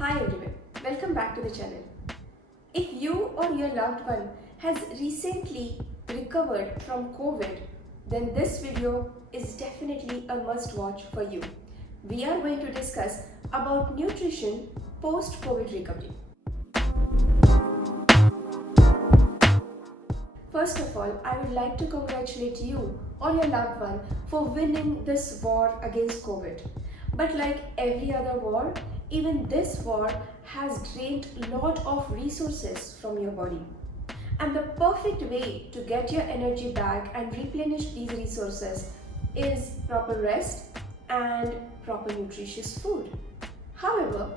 Hi everyone, welcome back to the channel. If you or your loved one has recently recovered from COVID, then this video is definitely a must watch for you. We are going to discuss about nutrition post-COVID recovery. First of all, I would like to congratulate you or your loved one for winning this war against COVID. But like every other war, even this war has drained a lot of resources from your body. And the perfect way to get your energy back and replenish these resources is proper rest and proper nutritious food. However,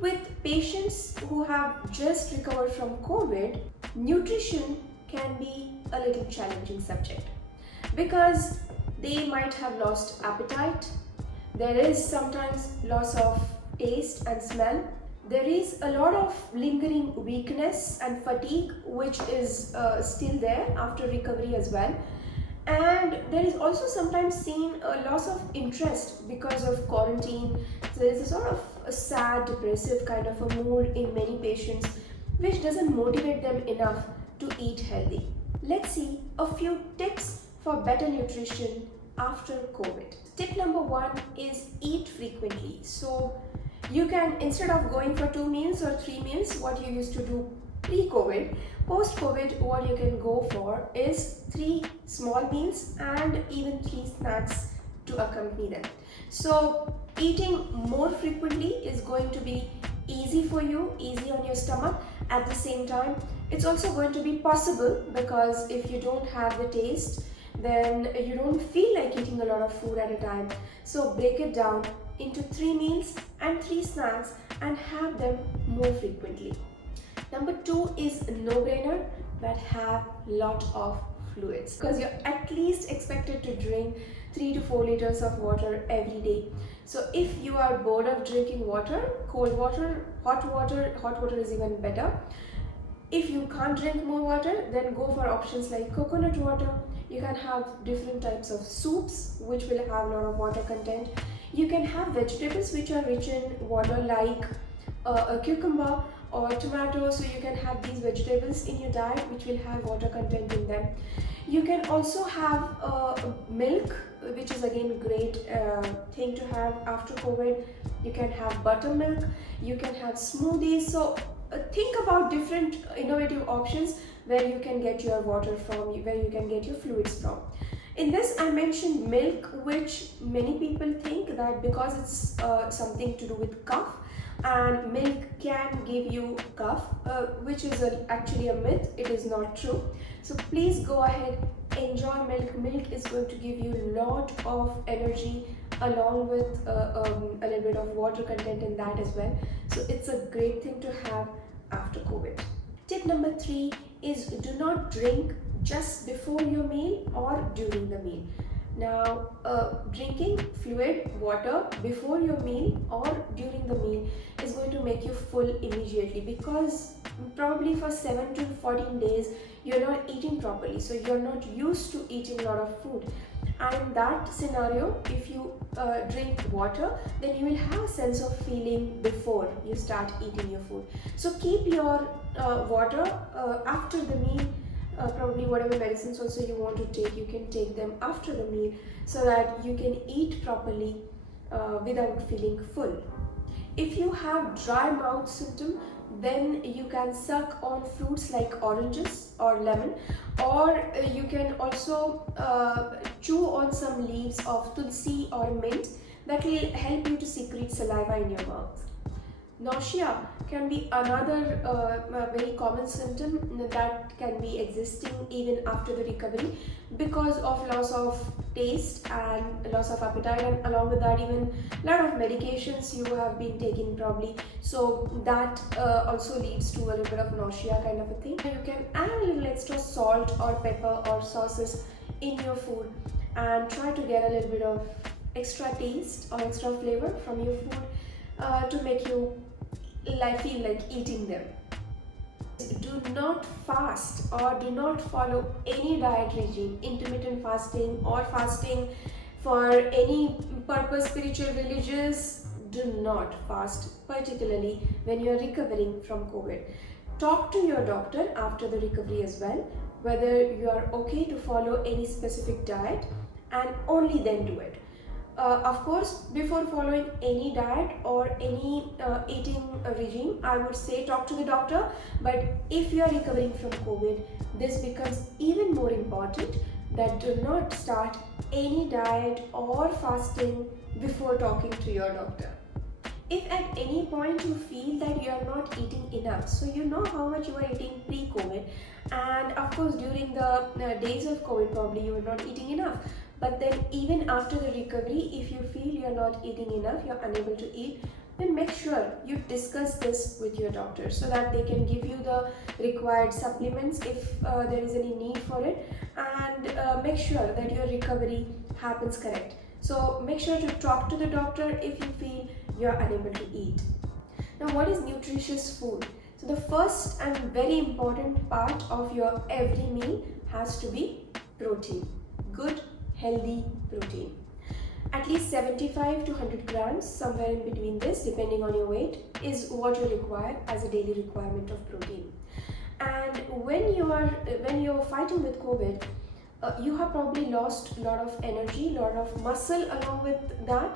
with patients who have just recovered from COVID, nutrition can be a little challenging subject because they might have lost appetite. There is sometimes loss of taste and smell. There is a lot of lingering weakness and fatigue which is still there after recovery as well. And there is also sometimes seen a loss of interest because of quarantine. So there is a sort of a sad, depressive kind of a mood in many patients which doesn't motivate them enough to eat healthy. Let's see a few tips for better nutrition after COVID. Tip number 1 is eat frequently. So you can, instead of going for 2 meals or 3 meals, what you used to do pre-COVID, post-COVID, what you can go for is 3 small meals and even 3 snacks to accompany them. So eating more frequently is going to be easy for you, easy on your stomach. At the same time, it's also going to be possible because if you don't have the taste, then you don't feel like eating a lot of food at a time. So break it down into 3 meals and 3 snacks and have them more frequently. Number 2 is a no-brainer, that have lot of fluids, because you're at least expected to drink 3 to 4 liters of water every day. So if you are bored of drinking water, cold water, hot water is even better. If you can't drink more water, then go for options like coconut water. You can have different types of soups which will have a lot of water content. You can have vegetables which are rich in water like a cucumber or tomato. So you can have these vegetables in your diet which will have water content in them. You can also have milk, which is again great thing to have after COVID. You can have buttermilk. You can have smoothies. So think about different innovative options where you can get your water from, where you can get your fluids from. In this I mentioned milk, which many people think that because it's something to do with cough, and milk can give you cough, which is actually a myth. It is not true. So please go ahead, enjoy milk. Milk is going to give you a lot of energy along with a little bit of water content in that as well. So it's a great thing to have after COVID. Tip number 3 is do not drink just before your meal or during the meal. Now, drinking fluid water before your meal or during the meal is going to make you full immediately, because probably for 7 to 14 days you're not eating properly, so you're not used to eating a lot of food. And in that scenario, if you drink water, then you will have a sense of feeling before you start eating your food. So keep your water after the meal. Probably whatever medicines also you want to take, you can take them after the meal so that you can eat properly without feeling full. If you have dry mouth symptom, then you can suck on fruits like oranges or lemon, or you can also chew on some leaves of tulsi or mint. That will help you to secrete saliva in your mouth. Nausea can be another very common symptom that can be existing even after the recovery because of loss of taste and loss of appetite, and along with that even a lot of medications you have been taking probably. So that also leads to a little bit of nausea kind of a thing. You can add a little extra salt or pepper or sauces in your food and try to get a little bit of extra taste or extra flavor from your food to make you feel like eating them. Do not fast or do not follow any diet regime, intermittent fasting or fasting for any purpose, spiritual, religious. do not fast, particularly when you are recovering from COVID. Talk to your doctor after the recovery as well, whether you are okay to follow any specific diet, and only then do it. Of course, before following any diet or any eating regime, I would say talk to the doctor. But if you are recovering from COVID, this becomes even more important that do not start any diet or fasting before talking to your doctor. If at any point you feel that you are not eating enough, so you know how much you are eating pre-COVID, and of course during the days of COVID probably you were not eating enough, but then even after the recovery, if you feel you are not eating enough, you are unable to eat, then make sure you discuss this with your doctor so that they can give you the required supplements if there is any need for it, and make sure that your recovery happens correct. So make sure to talk to the doctor if you feel you are unable to eat. Now, what is nutritious food? So the first and very important part of your every meal has to be protein. Good, healthy protein. At least 75 to 100 grams, somewhere in between this, depending on your weight, is what you require as a daily requirement of protein. And when you're fighting with COVID, you have probably lost a lot of energy, a lot of muscle along with that.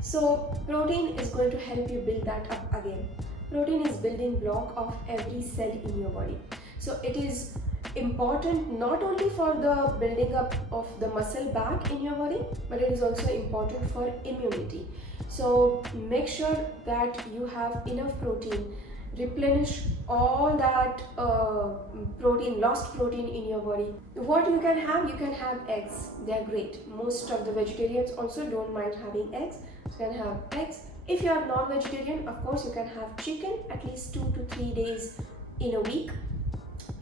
So protein is going to help you build that up again. Protein is building block of every cell in your body. So it is important not only for the building up of the muscle back in your body, but it is also important for immunity. So make sure that you have enough protein. Replenish all that lost protein in your body. What you can have eggs. They are great. Most of the vegetarians also don't mind having eggs. You can have eggs. If you are non-vegetarian, of course you can have chicken at least 2 to 3 days in a week.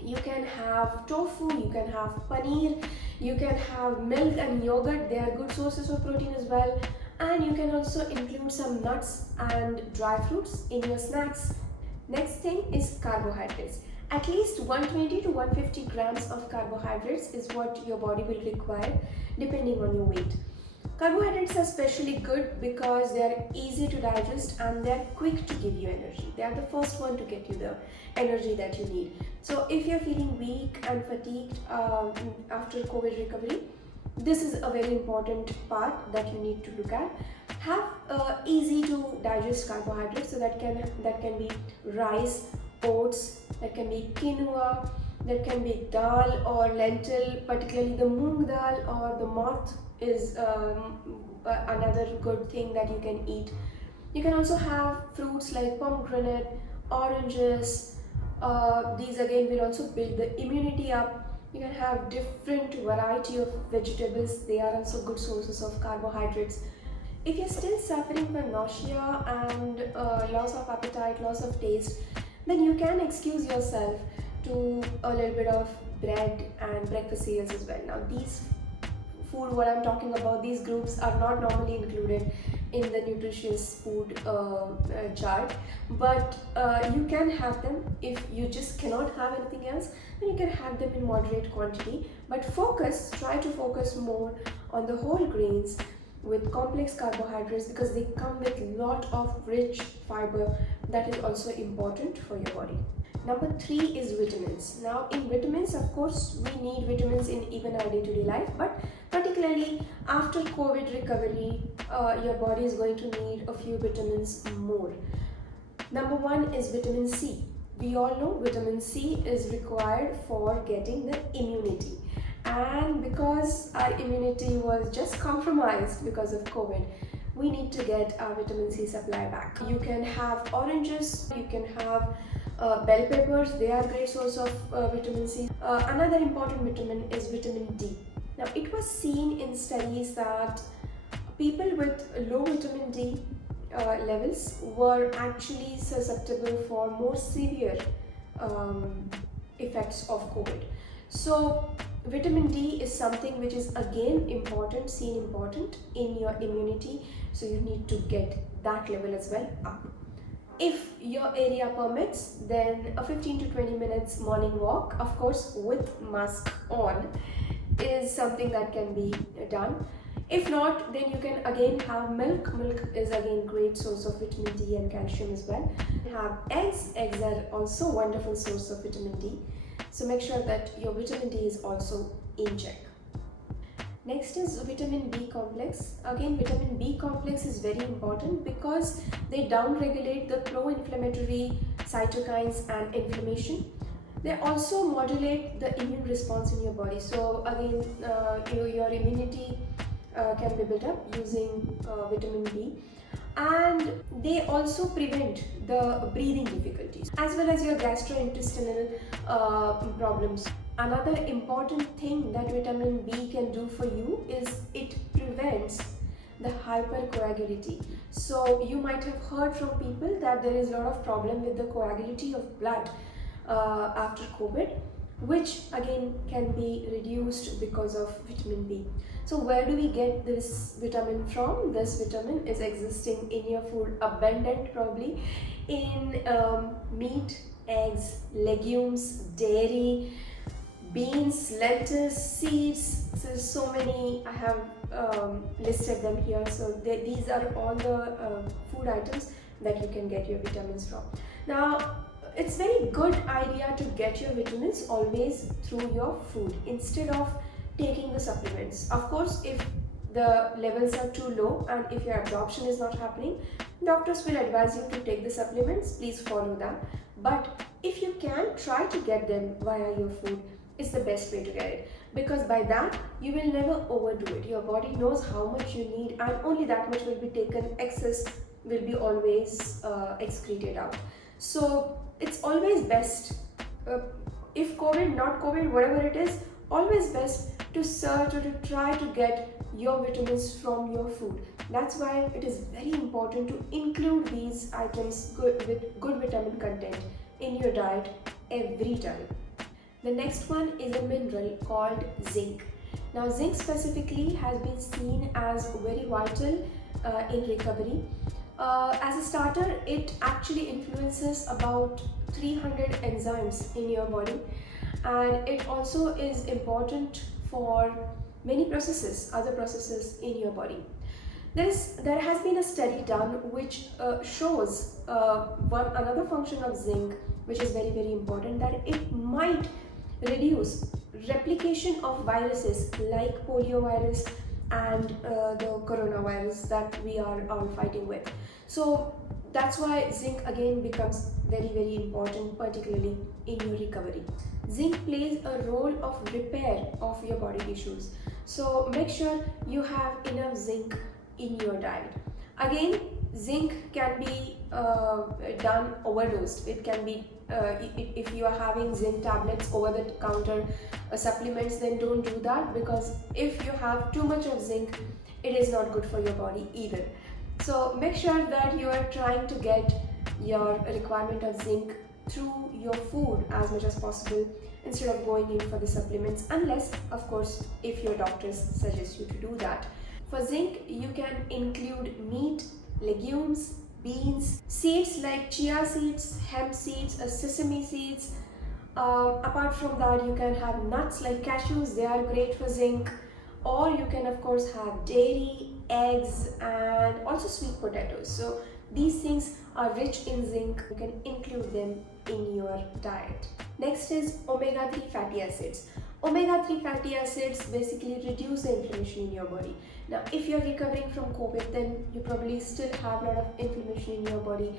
You can have tofu, you can have paneer, you can have milk and yogurt. They are good sources of protein as well. And you can also include some nuts and dry fruits in your snacks. Next thing is carbohydrates. At least 120 to 150 grams of carbohydrates is what your body will require depending on your weight. Carbohydrates are especially good because they are easy to digest and they are quick to give you energy. They are the first one to get you the energy that you need. So if you're feeling weak and fatigued after COVID recovery, this is a very important part that you need to look at. Have easy to digest carbohydrates, so that can be rice, oats, that can be quinoa, that can be dal or lentil, particularly the moong dal or the moth is another good thing that you can eat. You can also have fruits like pomegranate, oranges. These again will also build the immunity up. You can have different variety of vegetables. They are also good sources of carbohydrates. If you're still suffering from nausea and loss of appetite, loss of taste, then you can excuse yourself to a little bit of bread and breakfast cereals as well. Now these food, what I'm talking about, these groups are not normally included in the nutritious food chart, but you can have them. If you just cannot have anything else, then you can have them in moderate quantity, but try to focus more on the whole grains with complex carbohydrates, because they come with a lot of rich fiber that is also important for your body. Number 3 is vitamins. Now in vitamins, of course, we need vitamins in even our day-to-day life, but particularly after COVID recovery, your body is going to need a few vitamins more. Number 1 is vitamin C. We all know vitamin C is required for getting the immunity. And because our immunity was just compromised because of COVID, we need to get our vitamin C supply back. You can have oranges, you can have bell peppers. They are a great source of vitamin C. Another important vitamin is vitamin D. Now it was seen in studies that people with low vitamin D levels were actually susceptible for more severe effects of COVID. So vitamin D is something which is again seen important in your immunity, so you need to get that level as well up. If your area permits, then a 15 to 20 minutes morning walk, of course with mask on, is something that can be done. If not, then you can again have milk. Milk is again great source of vitamin D and calcium as well. Have eggs. Eggs are also wonderful source of vitamin D. So make sure that your vitamin D is also in check. Next is vitamin B complex. Again, vitamin B complex is very important because they downregulate the pro-inflammatory cytokines and inflammation. They also modulate the immune response in your body. So again, your immunity can be built up using vitamin B, and they also prevent the breathing difficulties as well as your gastrointestinal problems. Another important thing that vitamin B can do for you is it prevents the hypercoagulity. So you might have heard from people that there is a lot of problem with the coagulity of blood after COVID, which again can be reduced because of vitamin B. So where do we get this vitamin from? This vitamin is existing in your food, abundant probably in meat, eggs, legumes, dairy, beans, lentils, seeds. So many, I have listed them here. So these are all the food items that you can get your vitamins from. Now, it's very good idea to get your vitamins always through your food instead of taking the supplements. Of course, if the levels are too low and if your absorption is not happening, doctors will advise you to take the supplements. Please follow that. But if you can, try to get them via your food. Is the best way to get it, because by that you will never overdo it. Your body knows how much you need and only that much will be taken. Excess will be always excreted out. So it's always best, if COVID, not COVID, whatever it is, always best to search or to try to get your vitamins from your food. That's why it is very important to include these items with good vitamin content in your diet every time. The next one is a mineral called zinc. Now, zinc specifically has been seen as very vital in recovery. As a starter, it actually influences about 300 enzymes in your body, and it also is important for many processes, other processes in your body. There has been a study done which shows another function of zinc, which is very, very important, that it might reduce replication of viruses like poliovirus and the coronavirus that we are all fighting with. So that's why zinc again becomes very, very important, particularly in your recovery. Zinc plays a role of repair of your body tissues. So make sure you have enough zinc in your diet. Again, zinc can be done overdosed. It can be if you are having zinc tablets over the counter supplements, then don't do that, because if you have too much of zinc, it is not good for your body either. So make sure that you are trying to get your requirement of zinc through your food as much as possible instead of going in for the supplements, unless of course if your doctors suggest you to do that. For zinc, you can include meat, legumes, beans, seeds like chia seeds, hemp seeds, sesame seeds. Apart from that, you can have nuts like cashews. They are great for zinc. Or you can of course have dairy, eggs, and also sweet potatoes. So these things are rich in zinc. You can include them in your diet. Next is omega-3 fatty acids. Omega-3 fatty acids basically reduce the inflammation in your body. Now, if you're recovering from COVID, then you probably still have a lot of inflammation in your body,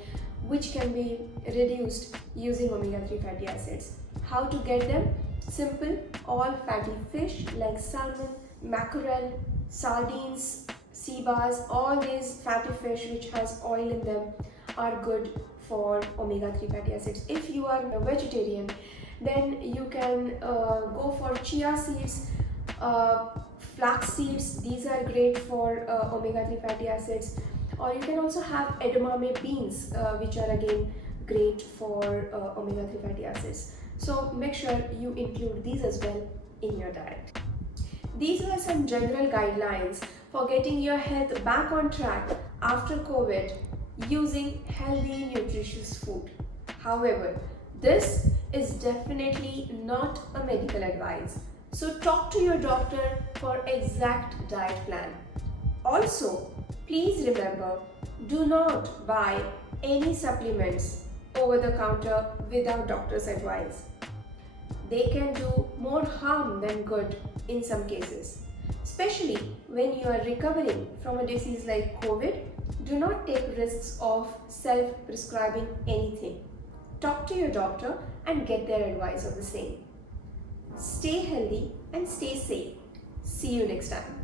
which can be reduced using omega-3 fatty acids. How to get them? Simple. All fatty fish like salmon, mackerel, sardines, sea bass, all these fatty fish which has oil in them are good for omega-3 fatty acids. If you are a vegetarian, then you can go for chia seeds, flax seeds. These are great for omega-3 fatty acids. Or you can also have edamame beans, which are again great for omega-3 fatty acids. So make sure you include these as well in your diet. These were some general guidelines for getting your health back on track after COVID using healthy, nutritious food. However, this is definitely not a medical advice. So talk to your doctor for exact diet plan. Also, please remember, do not buy any supplements over the counter without doctor's advice. They can do more harm than good in some cases. Especially when you are recovering from a disease like COVID, do not take risks of self-prescribing anything. Talk to your doctor and get their advice on the same. Stay healthy and stay safe. See you next time.